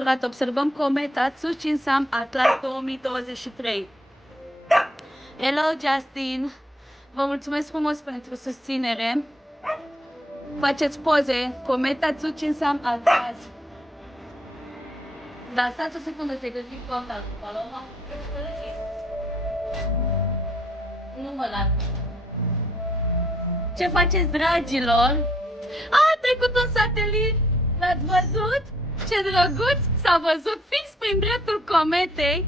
capturat, observăm cometa Tsuchinsam Atlas 2023. Hello, Justin! Vă mulțumesc frumos pentru susținere. Faceți poze, cometa Tsuchinsam Atlas. Dar stați o secundă, te găsim contactul, Paloma. Nu mă las. Ce faceți, dragilor? A trecut un satelit! L-ați văzut? Ce drăguț! S-a văzut fix prin dreptul cometei.